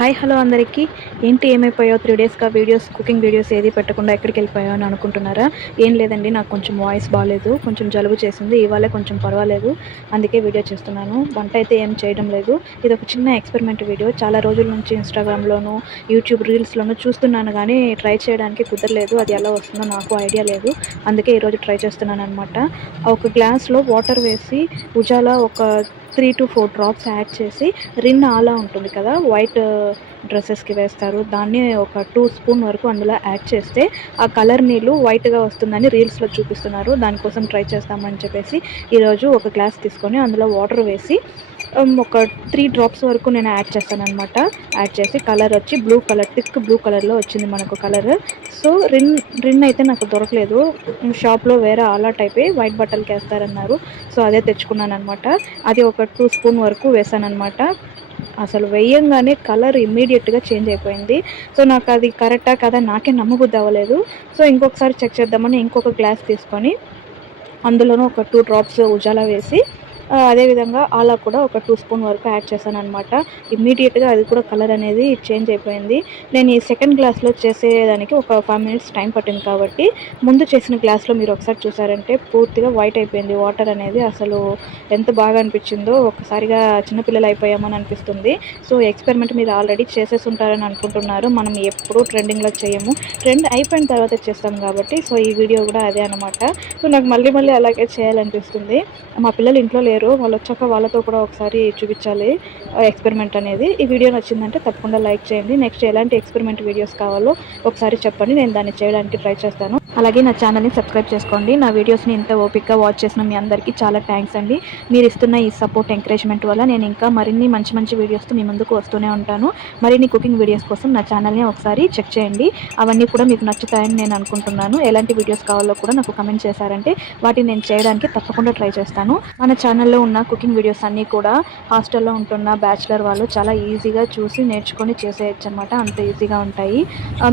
Hi hello అందరికీ. ఏంటి ఏమైపోయావు 3 డేస్‌గా cooking videos ఏది పెట్టకుండా ఎక్కడికెళ్ళిపోయావు అని అనుకుంటున్నారా? ఏం లేదండి, నాకు కొంచెం వాయిస్ బాలేదు. కొంచెం జలుబు చేసింది. ఇవాళే కొంచెం పర్వాలేదు. అందుకే వీడియో చేస్తున్నాను. వంట అయితే ఏం చేయడం లేదు. ఇదొక చిన్న ఎక్స్‌పెరిమెంట్ వీడియో. చాలా రోజుల నుంచి ఇన్‌స్టాగ్రామ్‌లోను, యూట్యూబ్ రీల్స్‌లోను చూస్తున్నాను గానీ ట్రై చేయడానికి కుదరలేదు. అది ఎలా వస్తుందో నాకు ఐడియా లేదు. అందుకే ఈరోజు ట్రై చేస్తున్నాననమాట. ఒక గ్లాస్‌లో వాటర్ వేసి ఉజాలా ఒక 3-4 డ్రాప్స్ యాడ్ చేసి రిన్ ఆలా ఉంటుంది కదా, వైట్ డ్రెస్సెస్కి వేస్తారు, దాన్ని ఒక 2 స్పూన్ వరకు అందులో యాడ్ చేస్తే ఆ కలర్ నీళ్ళు వైట్గా వస్తుందని రీల్స్లో చూపిస్తున్నారు. దానికోసం ట్రై చేస్తామని చెప్పేసి ఈరోజు ఒక గ్లాస్ తీసుకొని అందులో వాటర్ వేసి ఒక 3 డ్రాప్స్ వరకు నేను యాడ్ చేస్తానన్నమాట. యాడ్ చేసి కలర్ వచ్చి బ్లూ కలర్, థిక్ బ్లూ కలర్లో వచ్చింది మనకు కలర్. సో రిన్ అయితే నాకు దొరకలేదు. షాప్లో వేరే ఆలా టైపే వైట్ బట్టలకి వేస్తారన్నారు. సో అదే తెచ్చుకున్నాను అనమాట. అది ఒక 2 స్పూన్ వరకు వేసానమాట. అసలు వేయంగానే కలర్ ఇమ్మీడియట్గా చేంజ్ అయిపోయింది. సో నాకు అది కరెక్టా కదా నాకే నమ్మబుద్ధి అవ్వలేదు. సో ఇంకొకసారి చెక్ చేద్దామని ఇంకొక గ్లాస్ తీసుకొని అందులోనూ ఒక 2 డ్రాప్స్ ఉజాలా వేసి అదేవిధంగా ఆలా కూడా ఒక 2 స్పూన్ వరకు యాడ్ చేశానమాట. ఇమ్మీడియట్గా అది కూడా కలర్ అనేది చేంజ్ అయిపోయింది. నేను ఈ సెకండ్ గ్లాస్లో చేసేదానికి ఒక 5 మినిట్స్ టైం పట్టింది కాబట్టి ముందు చేసిన గ్లాస్లో మీరు ఒకసారి చూసారంటే పూర్తిగా వైట్ అయిపోయింది వాటర్ అనేది. అసలు ఎంత బాగా అనిపించిందో, ఒక్కసారిగా చిన్నపిల్లలు అయిపోయామని అనిపిస్తుంది. సో ఎక్స్పెరిమెంట్ మీరు ఆల్రెడీ చేసేసి ఉంటారని అనుకుంటున్నారు. మనం ఎప్పుడూ ట్రెండింగ్లో చేయము, ట్రెండ్ అయిపోయిన తర్వాత చేస్తాం కాబట్టి. సో ఈ వీడియో కూడా అదే అనమాట. సో నాకు మళ్ళీ అలాగే చేయాలనిపిస్తుంది. మా పిల్లలు ఇంట్లో లేరు, వాళ్ళు వచ్చాక వాళ్ళతో కూడా ఒకసారి చూపించాలి ఎక్స్పెరిమెంట్ అనేది. ఈ వీడియో నచ్చిందంటే తప్పకుండా లైక్ చేయండి. నెక్స్ట్ ఎలాంటి ఎక్స్పెరిమెంట్ వీడియోస్ కావాలో ఒకసారి చెప్పండి, నేను దాన్ని చేయడానికి ట్రై చేస్తాను. అలాగే నా ఛానల్ని సబ్స్క్రైబ్ చేసుకోండి. నా వీడియోస్ని ఇంత ఓపిక్గా వాచ్ చేసిన మీ అందరికీ చాలా థ్యాంక్స్ అండి. మీరు ఇస్తున్న ఈ సపోర్ట్, ఎంకరేజ్మెంట్ వల్ల నేను ఇంకా మరిన్ని మంచి వీడియోస్తో మీ ముందుకు వస్తూనే ఉంటాను. మరిన్ని కుకింగ్ వీడియోస్ కోసం నా ఛానల్ని ఒకసారి చెక్ చేయండి. అవన్నీ కూడా మీకు నచ్చుతాయని నేను అనుకుంటున్నాను. ఎలాంటి వీడియోస్ కావాలో కూడా నాకు కమెంట్ చేశారంటే వాటిని నేను చేయడానికి తప్పకుండా ట్రై చేస్తాను. మన ఛానల్లో ఉన్న కుకింగ్ వీడియోస్ అన్నీ కూడా హాస్టల్లో ఉంటున్న బ్యాచిలర్ వాళ్ళు చాలా ఈజీగా చూసి నేర్చుకొని చేసేయచ్చు అనమాట. అంత ఈజీగా ఉంటాయి.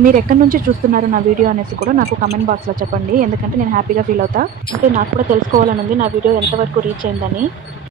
మీరు ఎక్కడి నుంచి చూస్తున్నారు నా వీడియో అనేసి కూడా నాకు కమెంట్ బాక్స్లో చెప్పండి. ఎందుకంటే నేను హ్యాపీగా ఫీల్ అవుతా. అంటే నాకు కూడా తెలుసుకోవాలని ఉంది నా వీడియో ఎంతవరకు రీచ్ అయిందని.